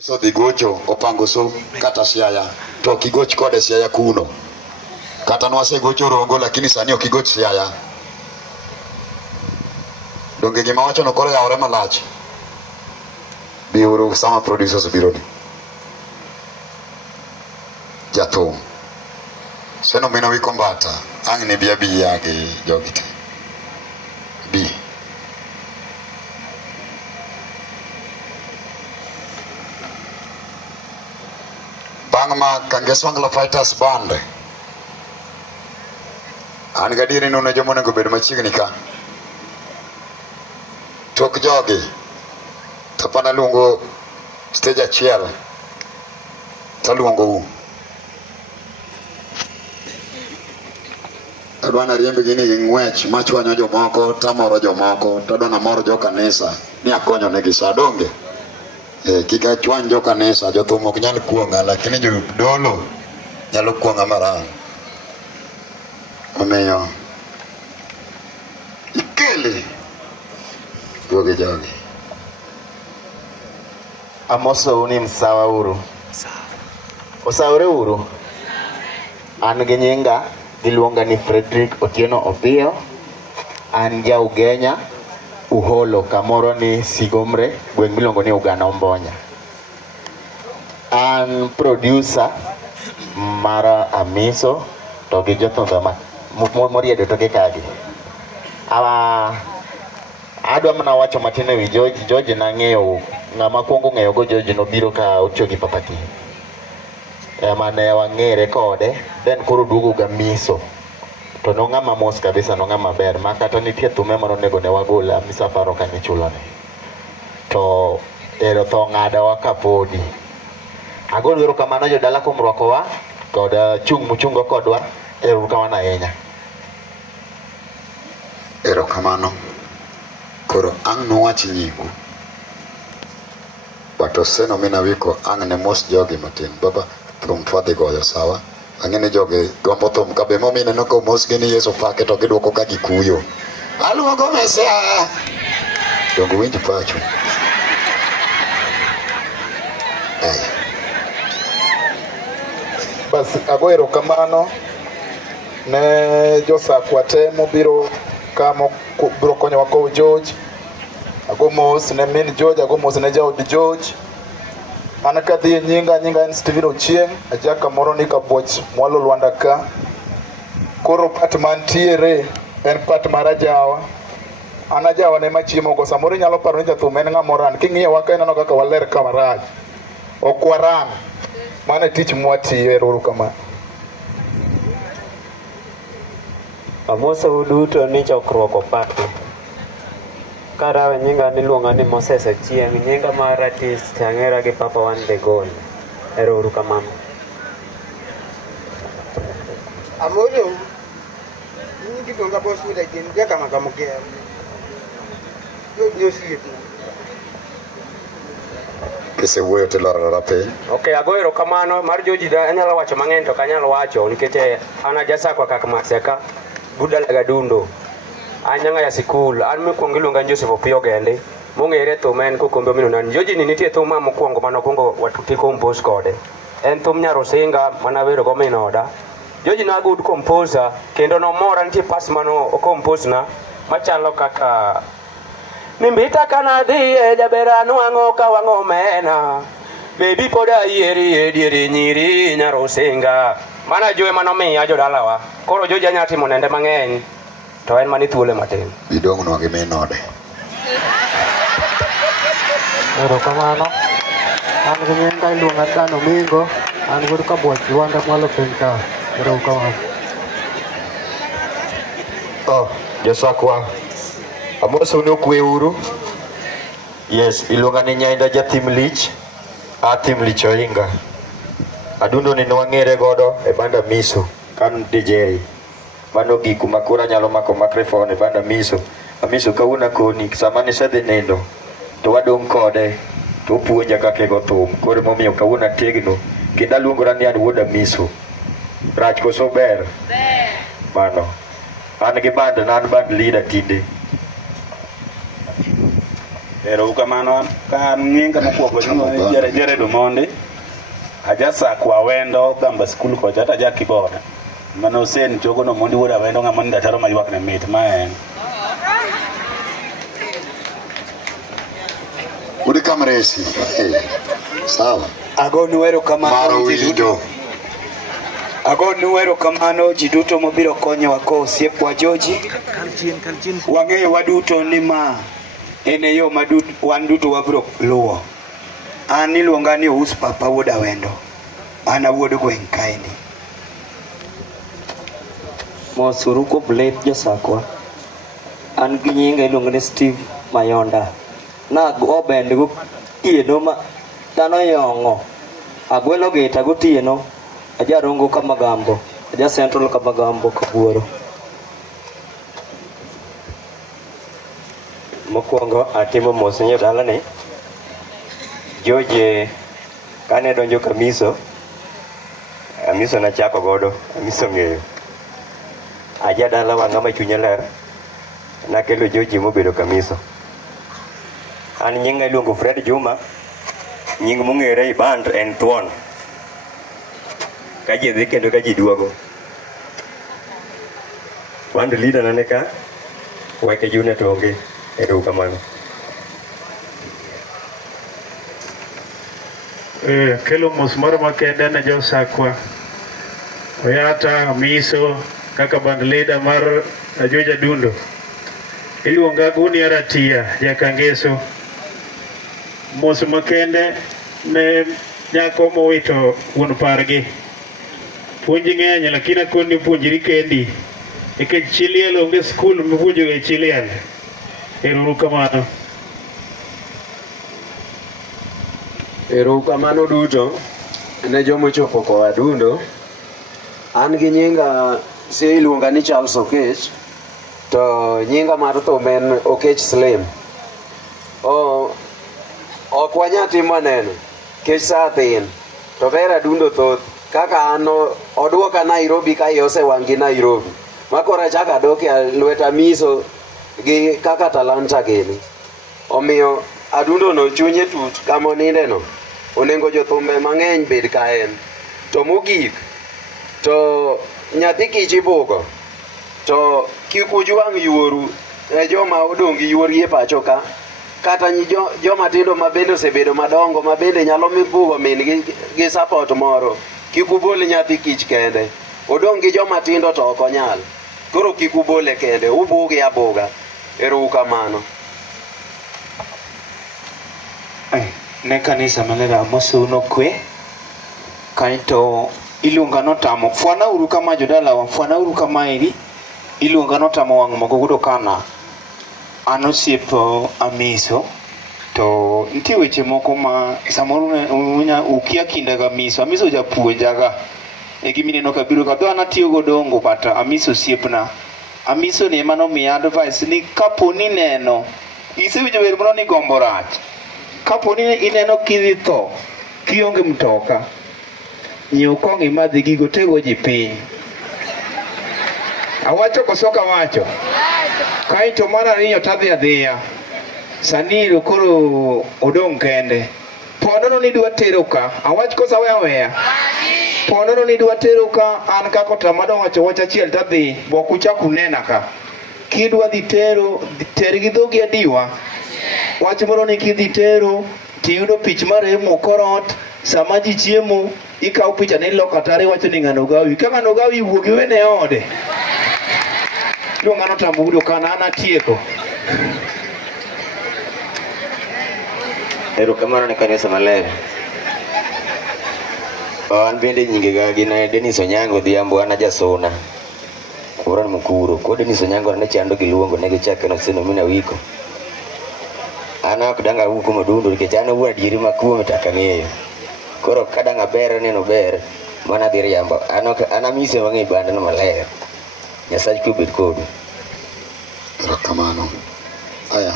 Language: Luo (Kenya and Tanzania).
So dhi gocho opango so kata Siaya to kigoch kode Siaya kuno kata nwasegocho Rongo lakini sani ok igoch Siaya. Donge gima wacho no koro yaore malach. Biuru sama producers biro ni jathum seno mena wi kombata ang' ne bia biya gi jogi te bi bang' ma Kangeswangla Fighters Band an gadieri nuno jomo nego bed machiegni ka tok jogi tapana luongo stage achiel taluongo u adwana riembe gini gi ng'wech machwanyo jomoko tamoro jomoko tadwana moro jo kanisa ni akonyo negi sa donge kika chwan jo kanisa jothum ok nyal kuonga lakini jo dolo nyalo kuonga marang omiyo ikele jogi jogi amoso ni msawa uru osawre uru an gi nyinga iluonga ni Frederick Otieno Opiyo an ja Ugenya Uholo kamoro ni Sigomre gweng' miluongo ni Uganda Ombonya. An producer mara Amiso to gi jothumbe moriedo to gi kagi. Adwa mana wacho matin ewi George nang'eyo ng'ama kwongo ng'eyo go George nobiro ka otiyo gi Papati. Ema ne wang'ere kode then koro duogo ga Miso to no ng'ama mos kabisa no ng'ama ber ma kata nitie thume moro nego ne wagola Misa paro kani chulone to ero tho ng'adawa kapodi agolo erokamano jodala kuom rwakowa kod chung muchungo kodwa erokamano ahinya. Erokamano. Koro ang' nowach nyingu bato seno mina wiko ang' ne mos jogi matin baba thum twadhi goyo sawa ang'ene jogi gombo thum kabe momine no ko mos gini Yesu pake to giduoko ka gikuyo aluongo Mesia dongo winj pacho basi ago erokamano ne josakwa te mobiro kamo biro konyowa kow George ago mos ne min George ago mos ne jaod George an kadhi nyinga en Steven Ochieng ajaka moro ni kaboch mwalo Lwanda ka koro pat mantiere en pat marajawa an ajawa ne machiemo go samoro nyalo paro ni jathum en ng'amoro an king'iyo wa ka ineno kaka waler kamaraj ok warang mana tich mwatiyo ero kama amoso duto ni chokruok opaki karawe nyinga niluonga ni Moses Achieng nyinga mar artist ang'era gi Papa One The Goal ero uru kamano amolo ni kitonga boss with again dia kama kamuke yo siet kise wuoyo tiloro rape. Okay, ago erokamano mar George da anyalo wacho mang'eny to kanyalo wacho nikech an ajasakwa kaka Maseka Buda Gadundo anyanga ya sikul an mokwongo iluonga Joseph Opiyo gende mong'ere thum en kokombe mino nan George ni nitie thum mokwongo mano kwongo watuti compose kode en thum Nyarosinga mana wero go minoda George na good composer kendo no mora nitie pas mano o compose na machalo kaka nimbita kana dhie jaberano ang'o ka wang'o mena baby poda yieri dieri nyiri Nyarosinga mana joe manomiya jodalawa koro George anya timo nende mang'eny to en mani thuole matin idong' nwa gi minode erokamano an gi nyinga iluonga Dan Omingo an god kaboch Lwanda mwalo piny ka erokamano josakwa amoso ni okwe uru yes iluonga ni Nyainda jathim lich athim lich oinga adundo ni nwang'ere godo e banda Miso kan DJ mano giku makura nyalo mako microphone e banda Amiso kawuna koni sama ni sedhi nindo to wadong' kode to puonja kaka go thum koro momiyo kawuna tegno kendo aluongora ni an wuod Amiso rach koso ber mano an gi band na an band leader tinde Ero kamano kan nyinga mokwongo ni Jared Omondi. Aja Sakwa Wendo gamba skul ko jata ja kiboda. Mano sen jogo no mondi woda wendo ngamondi dataro mayuak ne mit maen. Udi kamresi. Sawa. Agonu wero kamano. Maro winjo. Agonu wero kamano ji duto mobiro konyowa ko osiepwa Joji. Wang'eyo waduto ni ma en e yo wan duto wabiro luwo. An iluonga ni Us Papa wuoda Wendo. An awuod gweng' kaendi. Mosuru ko blade Josakwa. An gi nyinga iluongo ni Steve Mayonda. Nago bende go tieno ma dhano yong'o. Agwelo gita gotieno. Aja Rongo Kamagambo. Aja Central Kamagambo Kabuoro. Mokwongo atimo mos ne dalane. George kane donjo Kamiso. Kamiso na chako godo. Kamiso ng'eyo. Aja dala wang'ama chunya ler. Nakelo George mobedo Kamiso. An nyinga iluongo Fred Juma. Nying mong'ere i band en Thuon. Kaji dhi kendo kaji duogo. Band leader nane ka. Weke june to onge. Ero kamano. Kelo mos moro makende ne Josakwa. Oyata Miso kaka band leader mar Ajuoja Dundo. Iluonga Guni Aratia Jakangeso. Mos makende ne nyako mowito wuon pargi. Puonji ng'eny lakini akoni puonjri kendi. Nikech Chiliel onge skul mipuonjo e Chiliel. Ero kamano. Ero kamano duto ne jomo chopo koa Dundo. An gi nyinga si iluonga ni Charles Okech. To nyinga mar thum en Okech Slim. Ok wanya timo neno. Kech sa thin. To vera Dundo thoth. Kaka an odwoka Nairobi ka yose wangi Nairobi. Makora chaka doke lweta Miso gi kaka talanta gini. Omiyo Adundo no chunye tut kama oninde no. Onengo jothumbe mang'eny bed kaen. To mogik. To nyathi kichi bugo. To kik ujuang' yuoru. Joma odong' gi yuori e pacho ka. Kata joma tindo ma bende osebedo madongo ma bende nyalo mibugo min gi support moro. Kik ubol nyathi kich kende. Odong' gi joma tindo to ok onyal. Koro kik ubole kende. Ubugi abuga. Ero kamano. Ne kanisa malera mosuno kwe. Kaito iluonga notamo. Fuana uru kama jodala wa. Fuana uru kama iri. Iluonga notamo wang' mogo gudo kana. Ano siepo Amiso. To ntie weche moko ma samoro ukia kindaga Miso. Amiso japuonjaga. Gimine kabiro ka dho anatiyo go dongo bata Amiso siepna. Amiso ne mano mi advice ni kapo ni neno. Isewinjo wer mono ni gombo rach. Kapo ni ineno kidhi tho. Kionge mtoka. Nyiew kong imadhi gigo tego ji piny. Awacho kosoka wacho. Kaito mana niyo tadhi adhiya. Sani koro odong' kende. Ponono ni dwa tero ka. Awach kosa weya. Ponono ni dwa tero ka. An kako tamado wacho wacha chiel tadhi. Bokucha kunena ka. Kidwa dhi tero. Ter gi dhogi adiwa. Wach moro ni kidhi tero. Tiyudo pich maremo korot. Sama ji chiemo. Ikaw picha ni lokatare wacho ni ng'ano gawi. Ka ng'ano gawi wuogi wene ode. Yo ng'ano tamudo kana anatieko. Ero kamano ne kanisa maler. An bende nyingega gin Dennis Onyango Odhiambo, an ajasuna. Koro an Mukuru. Ko Dennis Onyango ne chando giluongo ne gichake no sino mina wiko. An ok danga wuko Modundo nikech an wuon adieri makuo mitaka ng'eyo. Koro kadanga ber neno ber mana dhi riambo. An Amiso mang'e banda no maler. Nyasaye kubed kodu. Ero kamano. Aya.